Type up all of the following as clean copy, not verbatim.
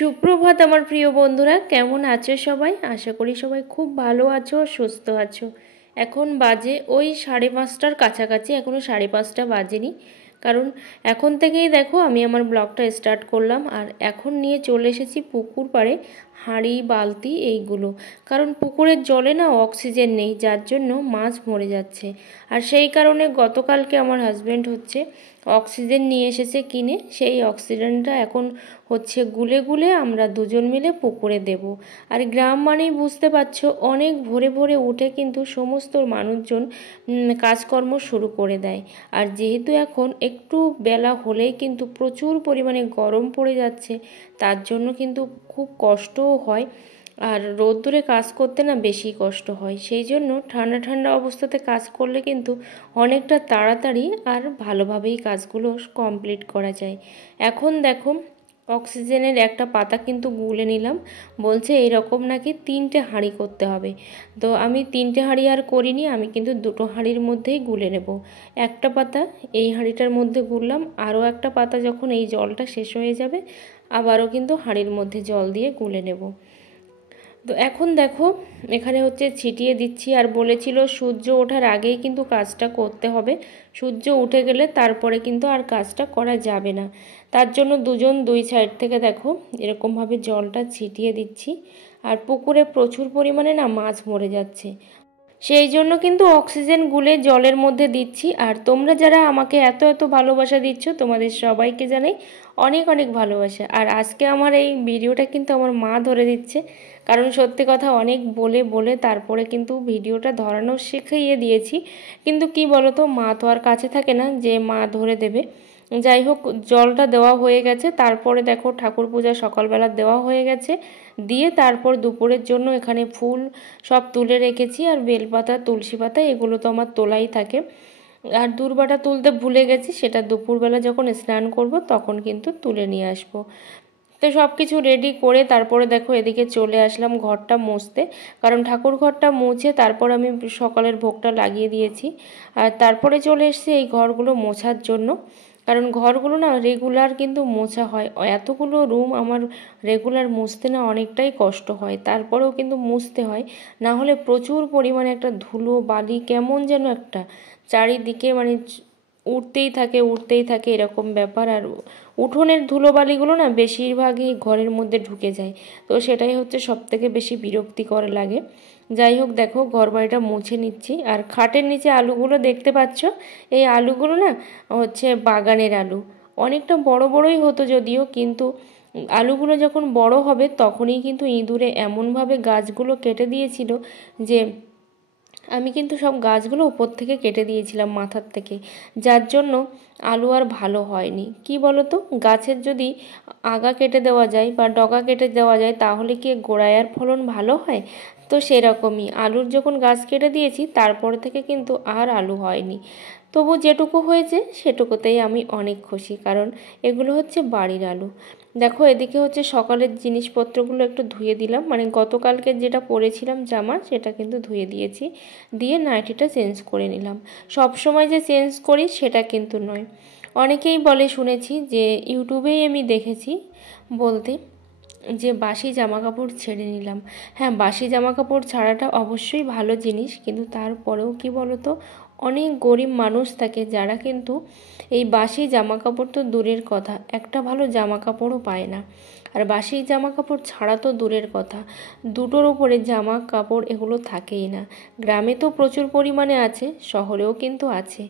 সুপ্রভাত আমার প্রিয় বন্ধুরা, কেমন আছো সবাই? আশা করি সবাই খুব ভালো আছো, সুস্থ আছো। এখন বাজে ওই 5:30টার কাছাকাছি, এখনও 5:30টা বাজেনি। কারণ এখন থেকেই দেখো আমি আমার ব্লগটা স্টার্ট করলাম। আর এখন নিয়ে চলে এসেছি পুকুর পাড়ে হাঁড়ি বালতি এইগুলো। কারণ পুকুরের জলে না অক্সিজেন নেই, যার জন্য মাছ মরে যাচ্ছে। আর সেই কারণে গতকালকে আমার হাজব্যান্ড অক্সিজেন নিয়ে এসেছে কিনে। সেই অক্সিজেনটা এখন গুলে গুলে আমরা দুজন মিলে পুকুরে দেব। আর গ্রাম মানেই বুঝতে পারছো, অনেক ভোরে ভোরে উঠে কিন্তু সমস্ত মানুষজন কাজকর্ম শুরু করে দেয়। আর যেহেতু এখন একটু বেলা হলেই কিন্তু প্রচুর পরিমাণে গরম পড়ে যাচ্ছে, তার জন্য কিন্তু খুব কষ্টও হয়। আর রোদ্দুরে কাজ করতে না বেশি কষ্ট হয়। সেই জন্য ঠান্ডা ঠান্ডা অবস্থাতে কাজ করলে কিন্তু অনেকটা তাড়াতাড়ি আর ভালোভাবেই কাজগুলো কমপ্লিট করা যায়। এখন দেখো অক্সিজেনের একটা পাতা কিন্তু গুলে নিলাম। বলছে এইরকম নাকি 3টে হাঁড়ি করতে হবে। তো আমি 3টে হাঁড়ি আর করিনি, আমি কিন্তু 2টো হাঁড়ির মধ্যেই গুলে নেব। একটা পাতা এই হাঁড়িটার মধ্যে গুললাম, আরও একটা পাতা যখন এই জলটা শেষ হয়ে যাবে আবারও কিন্তু হাঁড়ির মধ্যে জল দিয়ে গুলে নেব। তো এখন দেখো এখানে ছিটিয়ে দিচ্ছি। আর বলেছিল সূর্য ওঠার আগেই কিন্তু কাজটা করতে হবে, সূর্য উঠে গেলে তারপরে কিন্তু আর কাজটা করা যাবে না। তার জন্য দুজন দুই সাইড থেকে দেখো এরকমভাবে জলটা ছিটিয়ে দিচ্ছি। আর পুকুরে প্রচুর পরিমাণে না মাছ মরে যাচ্ছে, সেই জন্য কিন্তু অক্সিজেন গুলে জলের মধ্যে দিচ্ছি। আর তোমরা যারা আমাকে এত এত ভালোবাসা দিচ্ছ, তোমাদের সবাইকে জানাই অনেক অনেক ভালোবাসা। আর আজকে আমার এই ভিডিওটা কিন্তু আমার মা ধরে দিচ্ছে। কারণ সত্যি কথা, অনেক বলে বলে তারপরে কিন্তু ভিডিওটা ধরানো শিখিয়ে দিয়েছি। কিন্তু কি বলো তো, মা তো আর কাছে থাকে না যে মা ধরে দেবে। যাই হোক, জলটা দেওয়া হয়ে গেছে। তারপরে দেখো ঠাকুর পূজা সকালবেলা দেওয়া হয়ে গেছে, দিয়ে তারপর দুপুরের জন্য এখানে ফুল সব তুলে রেখেছি। আর বেলপাতা, তুলসী পাতা এগুলো তো আমার তোলাই থাকে। আর দূর্বাটা তুলতে ভুলে গেছি, সেটা দুপুরবেলা যখন স্নান করব তখন কিন্তু তুলে নিয়ে আসবো। তো সব কিছু রেডি করে তারপরে দেখো এদিকে চলে আসলাম ঘরটা মুছতে। কারণ ঠাকুর ঘরটা মুছে তারপর আমি সকালের ভোগটা লাগিয়ে দিয়েছি। আর তারপরে চলে এসেছি এই ঘরগুলো মোছার জন্য। কারণ ঘরগুলো না রেগুলার কিন্তু মোছা হয়, এতগুলো রুম আমার রেগুলার মুছতে না অনেকটাই কষ্ট হয়। তারপরেও কিন্তু মুছতে হয়, না হলে প্রচুর পরিমাণে একটা ধুলো বালি কেমন যেন একটা চারিদিকে উঠতেই থাকে এরকম ব্যাপার। আর উঠোনের ধুলোবালিগুলো না বেশিরভাগই ঘরের মধ্যে ঢুকে যায়, তো সেটাই সবথেকে বেশি বিরক্তিকর লাগে। যাই হোক, দেখো ঘর বাড়িটা মুছে নিচ্ছি। আর খাটের নিচে আলুগুলো দেখতে পাচ্ছ, এই আলুগুলো না বাগানের আলু। অনেকটা বড় বড়ই হতো যদিও, কিন্তু আলুগুলো যখন বড় হবে তখনই কিন্তু ইঁদুরে এমনভাবে গাছগুলো কেটে দিয়েছিল যে আমি কিন্তু সব গাছগুলো উপর থেকে কেটে দিয়েছিলাম মাথার থেকে, যার জন্য আলু আর ভালো হয়নি। কি বলো তো, গাছের যদি আগা কেটে দেওয়া যায় বা ডগা কেটে দেওয়া যায় তাহলে কি গোড়ায় আর ফলন ভালো হয়? তো সেরকমই আলুর যখন গাছ কেটে দিয়েছি তারপর থেকে কিন্তু আর আলু হয়নি। তবু যেটুকু হয়েছে সেটুকুতেই আমি অনেক খুশি, কারণ এগুলো বাড়ির আলু। দেখো এদিকে সকালের জিনিসপত্রগুলো একটু ধুয়ে দিলাম, মানে গতকালকে যেটা পরেছিলাম জামা সেটা কিন্তু ধুয়ে দিয়েছি, দিয়ে নাইটিটা চেঞ্জ করে নিলাম। সব সময় যে চেঞ্জ করি সেটা কিন্তু নয়। অনেকেই বলে, শুনেছি যে ইউটিউবেই আমি দেখেছি বলতে, যে বাসি জামা কাপড় ছেড়ে নিলাম। হ্যাঁ, বাসি জামা কাপড় ছাড়াটা অবশ্যই ভালো জিনিস, কিন্তু তারপরেও কি বলতো, অনেক গরিব মানুষ থাকে যারা কিন্তু এই বাসি জামা কাপড় তো দূরের কথা, একটা ভালো জামা কাপড়ও পায় না। আর বাসি জামা কাপড় ছাড়া তো দূরের কথা, দুটোর উপরে জামা কাপড় এগুলো থাকেই না। গ্রামে তো প্রচুর পরিমাণে আছে, শহরেও কিন্তু আছে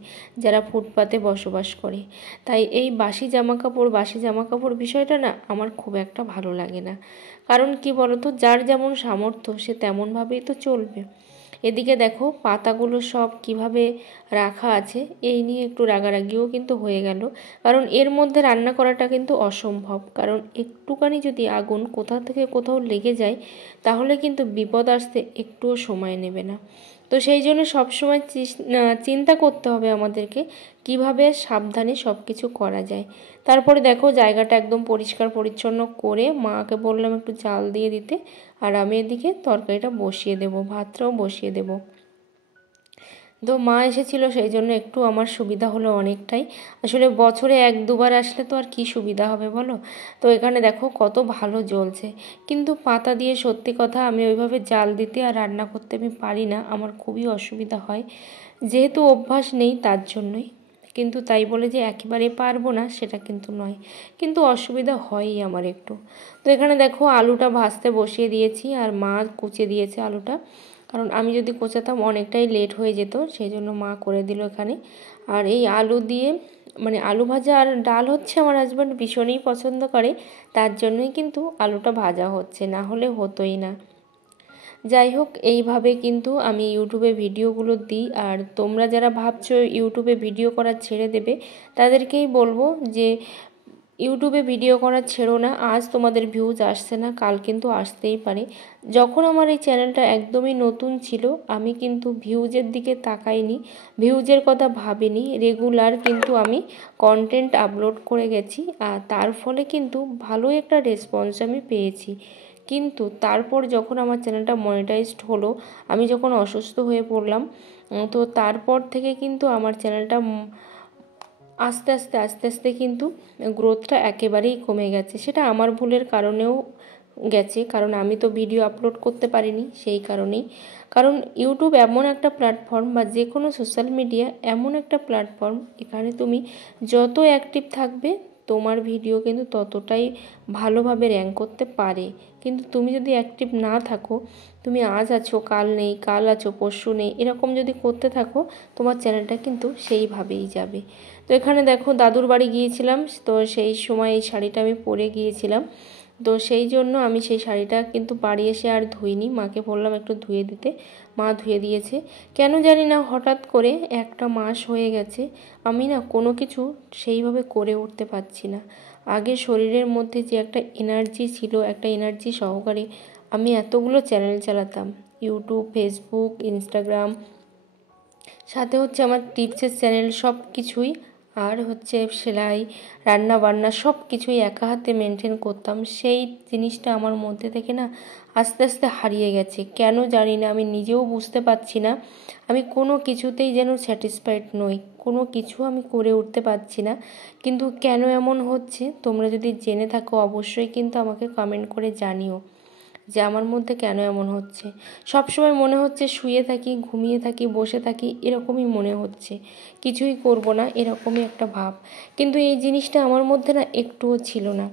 যারা ফুটপাতে বসবাস করে। তাই এই বাসি জামা কাপড় বিষয়টা না আমার খুব একটা ভালো লাগে না। কারণ কি বলতো, যার যেমন সামর্থ্য সে তেমনভাবেই তো চলবে। এদিকে দেখো পাতাগুলো সব কিভাবে রাখা আছে, এই নিয়ে একটু রাগারাগিও কিন্তু হয়ে গেল। কারণ এর মধ্যে রান্না করাটা কিন্তু অসম্ভব, কারণ একটুখানি যদি আগুন কোথা থেকে কোথাও লেগে যায় তাহলে কিন্তু বিপদ আসতে একটুও সময় নেবে না। তো সেই জন্য সবসময় চিন্তা করতে হবে আমাদেরকে কিভাবে সাবধানে সব কিছু করা যায়। তারপরে দেখো জায়গাটা একদম পরিষ্কার পরিচ্ছন্ন করে মাকে বললাম একটু জাল দিয়ে দিতে। আর আমি এদিকে তরকারিটা বসিয়ে দেব, ভাতটাও বসিয়ে দেব। তো মা এসেছিলো সেই জন্য একটু আমার সুবিধা হলো অনেকটাই। আসলে বছরে 1-2বার আসলে তো আর কি সুবিধা হবে বলো। তো এখানে দেখো কত ভালো জ্বলছে, কিন্তু পাতা দিয়ে সত্যি কথা আমি ওইভাবে জাল দিতে আর রান্না করতে আমি পারি না, আমার খুবই অসুবিধা হয়, যেহেতু অভ্যাস নেই তার জন্যই। কিন্তু তাই বলে যে একেবারে পারবো না সেটা কিন্তু নয়, কিন্তু অসুবিধা হয়ই আমার একটু। তো এখানে দেখো আলুটা ভাজতে বসিয়ে দিয়েছি আর মা কুচে দিয়েছে আলুটা, কারণ আমি যদি কোচাতাম অনেকটাই লেট হয়ে যেত, সেই জন্য মা করে দিল এখানে। আর এই আলু দিয়ে মানে আলু ভাজা আর ডাল হচ্ছে আমার হাজব্যান্ড ভীষণই পছন্দ করে, তার জন্যই কিন্তু আলুটা ভাজা হচ্ছে, না হলে হতোই না। যাই হোক, এইভাবে কিন্তু আমি ইউটিউবে ভিডিওগুলো দিই। আর তোমরা যারা ভাবছো ইউটিউবে ভিডিও করা ছেড়ে দেবে, তাদেরকেই বলবো যে ইউটিউবে ভিডিও করা ছেড়ো না। আজ তোমাদের ভিউজ আসছে না, কাল কিন্তু আসতেই পারে। যখন আমার এই চ্যানেলটা একদমই নতুন ছিল, আমি কিন্তু ভিউজের দিকে তাকাইনি, ভিউজের কথা ভাবিনি, রেগুলার কিন্তু আমি কন্টেন্ট আপলোড করে গেছি। আর তার ফলে কিন্তু ভালোই একটা রেসপন্স আমি পেয়েছি। কিন্তু তারপর যখন আমার চ্যানেলটা মনিটাইজড হলো, আমি যখন অসুস্থ হয়ে পড়লাম, তো তারপর থেকে কিন্তু আমার চ্যানেলটা আস্তে আস্তে আস্তে আস্তে কিন্তু গ্রোথটা একেবারেই কমে গেছে। সেটা আমার ভুলের কারণেও গেছে, কারণ আমি তো ভিডিও আপলোড করতে পারিনি সেই কারণেই। কারণ ইউটিউব এমন একটা প্ল্যাটফর্ম বা যে কোনো সোশ্যাল মিডিয়া এমন একটা প্ল্যাটফর্ম, এখানে তুমি যত অ্যাক্টিভ থাকবে তোমার ভিডিও কিন্তু ততটাই ভালোভাবে র্যাঙ্ক করতে পারে। কিন্তু তুমি যদি অ্যাক্টিভ না থাকো, তুমি আজ আছো কাল নেই, কাল আছো পরশু নেই, এরকম যদি করতে থাকো, তোমার চ্যানেলটা কিন্তু সেইভাবেই যাবে। তো এখানে দেখো দাদুর বাড়ি গিয়েছিলাম, তো সেই সময় এই শাড়িটা আমি পরে গিয়েছিলাম, তো সেই জন্য আমি সেই শাড়িটা কিন্তু বাড়ি এসে আর ধুইনি, মাকে বললাম একটু ধুয়ে দিতে, মা ধুয়ে দিয়েছে। কেন জানি না হঠাৎ করে 1 মাস হয়ে গেছে আমি না কোনো কিছু সেইভাবে করে উঠতে পারছি না। আগে শরীরের মধ্যে যে একটা এনার্জি ছিল, একটা এনার্জি সহকারে আমি এতগুলো চ্যানেল চালাতাম, ইউটিউব, ফেসবুক, ইনস্টাগ্রাম, সাথে হচ্ছে আমার টিপসের চ্যানেল, সব কিছুই, আর হচ্ছে সেলাই, রান্না বান্না সব কিছুই একা হাতে মেনটেন করতাম। সেই জিনিসটা আমার মধ্যে থেকে না আস্তে আস্তে হারিয়ে গেছে, কেন জানি না, আমি নিজেও বুঝতে পারছি না। আমি কোনো কিছুতেই যেন স্যাটিসফাইড নই, কোনো কিছু আমি করে উঠতে পারছি না। কিন্তু কেন এমন হচ্ছে তোমরা যদি জেনে থাকো অবশ্যই কিন্তু আমাকে কমেন্ট করে জানিও যে আমার মধ্যে কেন এমন হচ্ছে। সবসময় মনে হচ্ছে শুয়ে থাকি, ঘুমিয়ে থাকি, বসে থাকি, এরকমই মনে হচ্ছে, কিছুই করব না, এরকমই একটা ভাব। কিন্তু এই জিনিসটা আমার মধ্যে না একটুও ছিল না।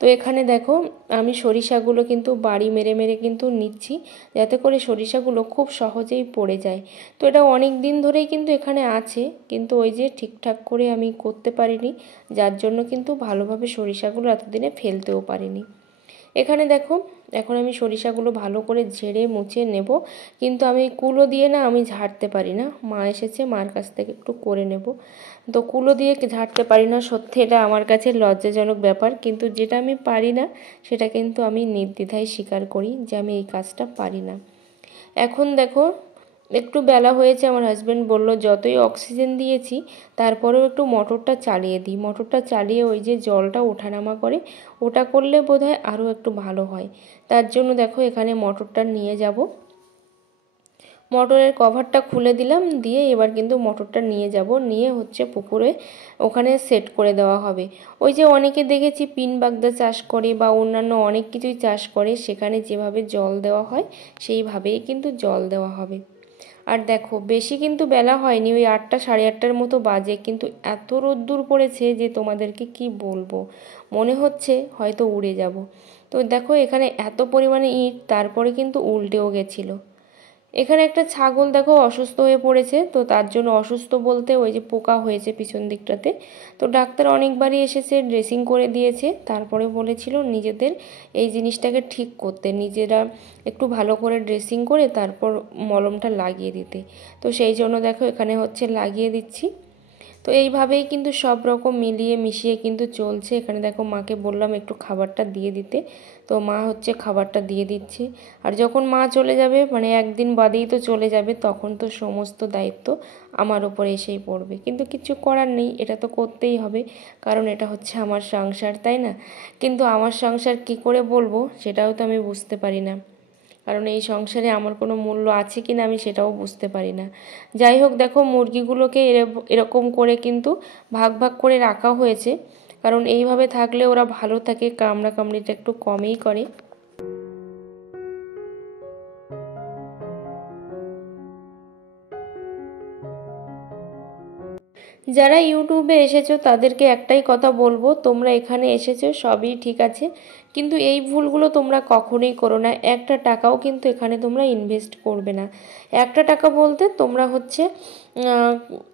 তো এখানে দেখো আমি সরিষাগুলো কিন্তু বাড়ি মেরে মেরে কিন্তু নিচ্ছি, যাতে করে সরিষাগুলো খুব সহজেই পড়ে যায়। তো এটা অনেক দিন ধরেই কিন্তু এখানে আছে, কিন্তু ওই যে ঠিকঠাক করে আমি করতে পারিনি, যার জন্য কিন্তু ভালোভাবে সরিষাগুলো এতদিনে ফেলতেও পারিনি। এখানে দেখো এখন আমি সরিষাগুলো ভালো করে ঝেড়ে মুছে নেব, কিন্তু আমি কুলো দিয়ে না আমি ঝাড়তে পারি না, মা এসেছে, মার কাছ থেকে একটু করে নেব। তো কুলো দিয়ে ঝাড়তে পারি না, সত্যি এটা আমার কাছে লজ্জাজনক ব্যাপার, কিন্তু যেটা আমি পারি না সেটা কিন্তু আমি নির্দ্বিধায় স্বীকার করি যে আমি এই কাজটা পারি না। এখন দেখো একটু বেলা হয়েছে, আমার হাজব্যান্ড বলল যতই অক্সিজেন দিয়েছি তারপরেও একটু মোটরটা চালিয়ে দিই, মোটরটা চালিয়ে ওই যে জলটা ওঠানামা করে ওটা করলে বোধহয় আরও একটু ভালো হয়। তার জন্য দেখো এখানে মোটরটা নিয়ে যাব, মোটরের কভারটা খুলে দিলাম, দিয়ে এবার কিন্তু মোটরটা নিয়ে যাব, নিয়ে হচ্ছে পুকুরে ওখানে সেট করে দেওয়া হবে। ওই যে অনেকে দেখেছি পিন বাগদা চাষ করে বা অন্যান্য অনেক কিছুই চাষ করে, সেখানে যেভাবে জল দেওয়া হয় সেইভাবেই কিন্তু জল দেওয়া হবে। আর দেখো বেশি কিন্তু বেলা হয়নি, ওই 8টা সাড়ে 8টার মতো বাজে, কিন্তু এত রোদ্দুর পড়েছে যে তোমাদেরকে কি বলবো, মনে হচ্ছে হয়তো উড়ে যাব। তো দেখো এখানে এত পরিমাণে ইট, তারপরে কিন্তু উল্টেও গেছিলো। এখানে একটা ছাগল দেখো অসুস্থ হয়ে পড়েছে, তো তার জন্য অসুস্থ বলতে ওই যে পোকা হয়েছে পিছন দিকটাতে, তো ডাক্তার অনেকবারই এসেছে, ড্রেসিং করে দিয়েছে, তারপরে বলেছিল নিজেদের এই জিনিসটাকে ঠিক করতে, নিজেরা একটু ভালো করে ড্রেসিং করে তারপর মলমটা লাগিয়ে দিতে। তো সেই জন্য দেখো এখানে হচ্ছে লাগিয়ে দিচ্ছি। তো এইভাবেই কিন্তু সব রকম মিলিয়ে মিশিয়ে কিন্তু চলছে। এখানে দেখো মাকে বললাম একটু খাবারটা দিয়ে দিতে, তো মা হচ্ছে খাবারটা দিয়ে দিচ্ছে। আর যখন মা চলে যাবে, মানে একদিন বাদেই তো চলে যাবে, তখন তো সমস্ত দায়িত্ব আমার উপরে এসেই পড়বে, কিন্তু কিছু করার নেই, এটা তো করতেই হবে, কারণ এটা হচ্ছে আমার সংসার, তাই না? কিন্তু আমার সংসার কি করে বলবো সেটাও তো আমি বুঝতে পারি না। কারণ এই সংসারে আমার কোনো মূল্য আছে কি না আমি সেটাও বুঝতে পারি না। যাই হোক, দেখো মুরগিগুলোকে এরকম করে কিন্তু ভাগ ভাগ করে রাখা হয়েছে, কারণ এইভাবে থাকলে ওরা ভালো থাকে, কামড়াকামড়িটা একটু কমই করে। যারা ইউটিউবে এসেছো তাদেরকে একটাই কথা বলবো, তোমরা এখানে এসেছো সবই ঠিক আছে, কিন্তু এই ভুলগুলো তোমরা কখনোই করো না। একটা টাকাও কিন্তু এখানে তোমরা ইনভেস্ট করবে না। একটা টাকা বলতে তোমরা হচ্ছে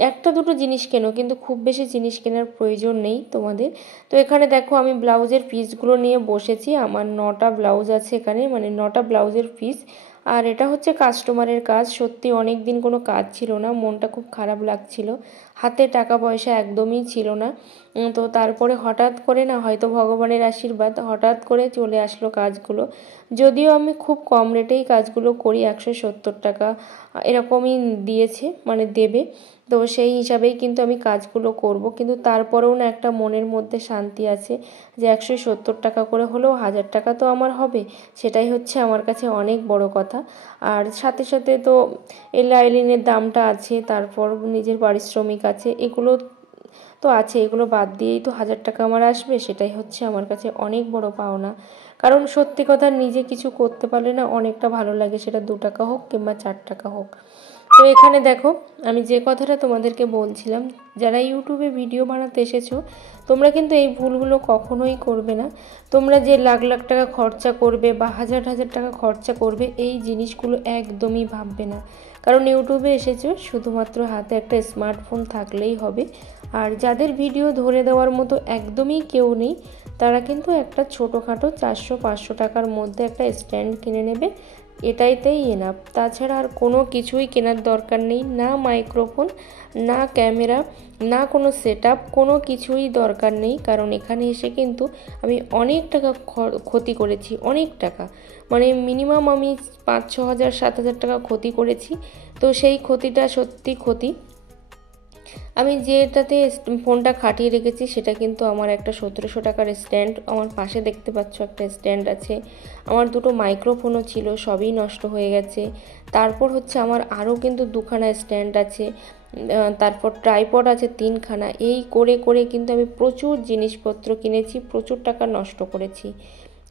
একটা দুটো জিনিস কেনো, কিন্তু খুব বেশি জিনিস কেনার প্রয়োজন নেই তোমাদের। তো এখানে দেখো আমি ব্লাউজের পিসগুলো নিয়ে বসেছি, আমার 9টা ব্লাউজ আছে এখানে, মানে 9টা ব্লাউজের পিস। আর এটা হচ্ছে কাস্টমারের কাজ। সত্যি অনেক দিন কোনো কাজ ছিল না, মনটা খুব খারাপ লাগছিল, হাতে টাকা পয়সা একদমই ছিল না। তো তারপরে হঠাৎ করে না, হয়তো ভগবানের আশীর্বাদ, হঠাৎ করে চলে আসলো কাজগুলো। যদিও আমি খুব কম রেটেই কাজগুলো করি, 170 টাকা এরকমই দিয়েছে, মানে দেবে। তো সেই হিসাবেই কিন্তু আমি কাজগুলো করব, কিন্তু তারপরেও না একটা মনের মধ্যে শান্তি আছে যে 170 টাকা করে হলেও 1000 টাকা তো আমার হবে, সেটাই হচ্ছে আমার কাছে অনেক বড় কথা। আর সাথে সাথে তো লাইলিনের দামটা আছে, তারপর নিজের পারিশ্রমিক আছে, এগুলো তো আছে, এগুলো বাদ দিয়েই তো 1000 টাকা আমার আসবে, সেটাই হচ্ছে আমার কাছে অনেক বড় পাওনা। কারণ সত্যি কথা, নিজে কিছু করতে পারলে না অনেকটা ভালো লাগে, সেটা 2 টাকা হোক কিংবা 4 টাকা হোক। তো এখানে দেখো আমি যে কথাটা তোমাদেরকে বলছিলাম, যারা ইউটিউবে ভিডিও বানাতে এসেছো তোমরা কিন্তু এই ভুলগুলো কখনোই করবে না। তোমরা যে লাখ লাখ টাকা খরচা করবে বা হাজার হাজার টাকা খরচা করবে, এই জিনিসগুলো একদমই ভাববে না। কারণ ইউটিউবে এসেছো শুধুমাত্র হাতে একটা স্মার্টফোন থাকলেই হবে। আর যাদের ভিডিও ধরে দেওয়ার মতো একদমই কেউ নেই, তারা কিন্তু একটা ছোটোখাটো 400-500 টাকার মধ্যে একটা স্ট্যান্ড কিনে নেবে, এটাইতেই এনাফ। তাছাড়া আর কোনো কিছুই কেনার দরকার নেই, না মাইক্রোফোন, না ক্যামেরা, না কোনো সেটআপ, কোনো কিছুই দরকার নেই। কারণ এখানে এসে কিন্তু আমি অনেক টাকা ক্ষতি করেছি, অনেক টাকা, মানে মিনিমাম আমি 5-6 হাজার 7 হাজার টাকা ক্ষতি করেছি। তো সেই ক্ষতিটা সত্যি ক্ষতি। আমি যেটাতে ফোনটা খাটিয়ে রেখেছি সেটা কিন্তু আমার একটা 1700 টাকার স্ট্যান্ড, আমার পাশে দেখতে পাচ্ছ একটা স্ট্যান্ড আছে। আমার দুটো মাইক্রোফোনও ছিল, সবই নষ্ট হয়ে গেছে। তারপর হচ্ছে আমার আরও কিন্তু 2খানা স্ট্যান্ড আছে, তারপর ট্রাইপড আছে 3খানা। এই করে করে কিন্তু আমি প্রচুর জিনিসপত্র কিনেছি, প্রচুর টাকা নষ্ট করেছি।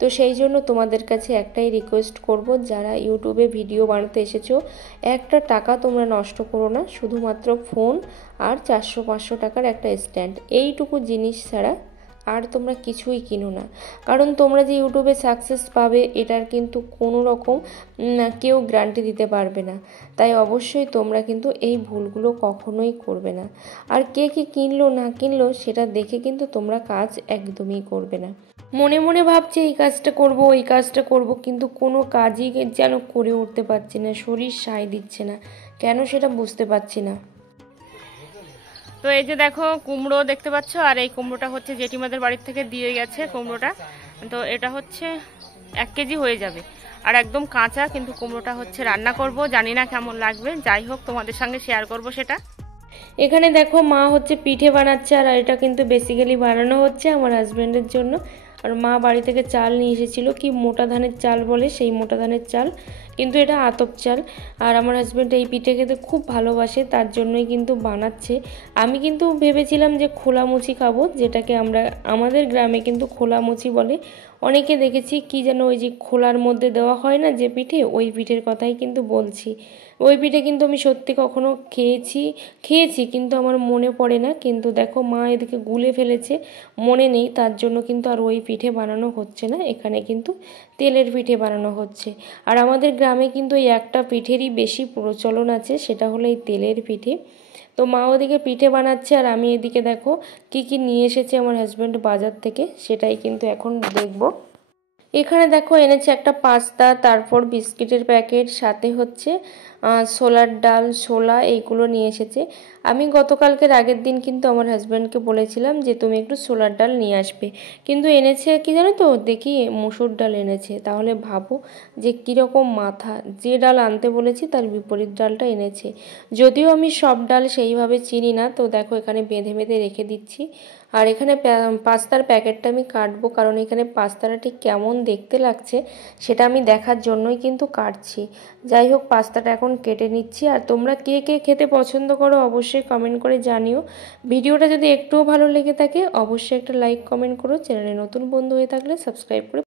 তো সেই জন্য তোমাদের কাছে একটাই রিকোয়েস্ট করব, যারা ইউটিউবে ভিডিও বানাতে এসেছো একটা টাকা তোমরা নষ্ট করো না, শুধুমাত্র ফোন আর 400-500 টাকার একটা স্ট্যান্ড, এইটুকু জিনিস ছাড়া আর তোমরা কিছুই কিনো না। কারণ তোমরা যে ইউটিউবে সাকসেস পাবে এটার কিন্তু কোনো রকম কেউ গ্যারান্টি দিতে পারবে না। তাই অবশ্যই তোমরা কিন্তু এই ভুলগুলো কখনোই করবে না। আর কে কী কিনলো না কিনলো সেটা দেখে কিন্তু তোমরা কাজ একদমই করবে না। মনে মনে ভাবছে এই কাজটা করব, ওই কাজটা করব, কিন্তু কোনো কাজই যেন করে উঠতে পারছি না, শরীর সায় দিচ্ছে না, কেন সেটা বুঝতে পারছি না। তো এই যে দেখো কুমড়ো দেখতে পাচ্ছ, আর এই কুমড়োটা হচ্ছে জেঠিমাদের বাড়ির থেকে দিয়ে গেছে কুমড়োটা। তো এটা হচ্ছে 1 কেজি হয়ে যাবে, আর একদম কাঁচা, কিন্তু কুমড়োটা হচ্ছে রান্না করব, জানি না কেমন লাগবে, যাই হোক তোমাদের সঙ্গে শেয়ার করব সেটা। এখানে দেখো মা হচ্ছে পিঠে বানাচ্ছে, আর এটা কিন্তু বেসিক্যালি বানানো হচ্ছে আমার হাজব্যান্ডের জন্য। আর মা বাড়ি থেকে চাল নিয়ে এসেছিলো, কি মোটা ধানের চাল বলে, সেই মোটা ধানের চাল, কিন্তু এটা আতপ চাল। আর আমার হাজব্যান্ড এই পিঠে খেতে খুব ভালোবাসে, তার জন্যই কিন্তু বানাচ্ছে। আমি কিন্তু ভেবেছিলাম যে খোলামুচি খাবো, যেটাকে আমরা আমাদের গ্রামে কিন্তু খোলামুচি বলে। অনেকে দেখেছি কি যেন ওই যে খোলার মধ্যে দেওয়া হয় না যে পিঠে, ওই পিঠের কথাই কিন্তু বলছি। ওই পিঠে কিন্তু আমি সত্যি কখনো খেয়েছি কিন্তু আমার মনে পড়ে না। কিন্তু দেখো মা এদিকে গুলে ফেলেছে, মনে নেই, তার জন্য কিন্তু আর ওই পিঠে বানানো হচ্ছে না, এখানে কিন্তু তেলের পিঠে বানানো হচ্ছে। আর আমাদের গ্রামে কিন্তু এই একটা পিঠেরই বেশি প্রচলন আছে, সেটা হলো এই তেলের পিঠে। তো মা ওদিকে পিঠে বানাচ্ছে, আর আমি এদিকে দেখো কি কি নিয়ে এসেছে আমার হাজব্যান্ড বাজার থেকে, সেটাই কিন্তু এখন দেখবো। এখানে দেখো এনেছে একটা পাস্তা, তারপর বিস্কিটের প্যাকেট, সাথে হচ্ছে ছোলার ডাল, ছোলা এইগুলো নিয়ে এসেছে। আমি গতকালকের আগের দিন কিন্তু আমার হাজব্যান্ডকে বলেছিলাম যে তুমি একটু ছোলার ডাল নিয়ে আসবে, কিন্তু এনেছে কি জানো তো, দেখি মুসুর ডাল এনেছে। তাহলে ভাবো যে কীরকম মাথা, যে ডাল আনতে বলেছি তার বিপরীত ডালটা এনেছে। যদিও আমি সব ডাল সেইভাবে চিনি না, তো দেখো এখানে বেঁধে বেঁধে রেখে দিচ্ছি। আর এখানে পাস্তার প্যাকেটটা আমি কাটবো, কারণ এখানে পাস্তাটা ঠিক কেমন দেখতে লাগছে সেটা আমি দেখার জন্যই কিন্তু কাটছি। যাই হোক, পাস্তাটা এখন কেটে নিচ্ছি। আর তোমরা কে কে খেতে পছন্দ করো অবশ্যই কমেন্ট করে জানিও। ভিডিওটা যদি একটুও ভালো লেগে থাকে অবশ্যই একটা লাইক কমেন্ট করো। চ্যানেলে নতুন বন্ধু হয়ে থাকলে সাবস্ক্রাইব করে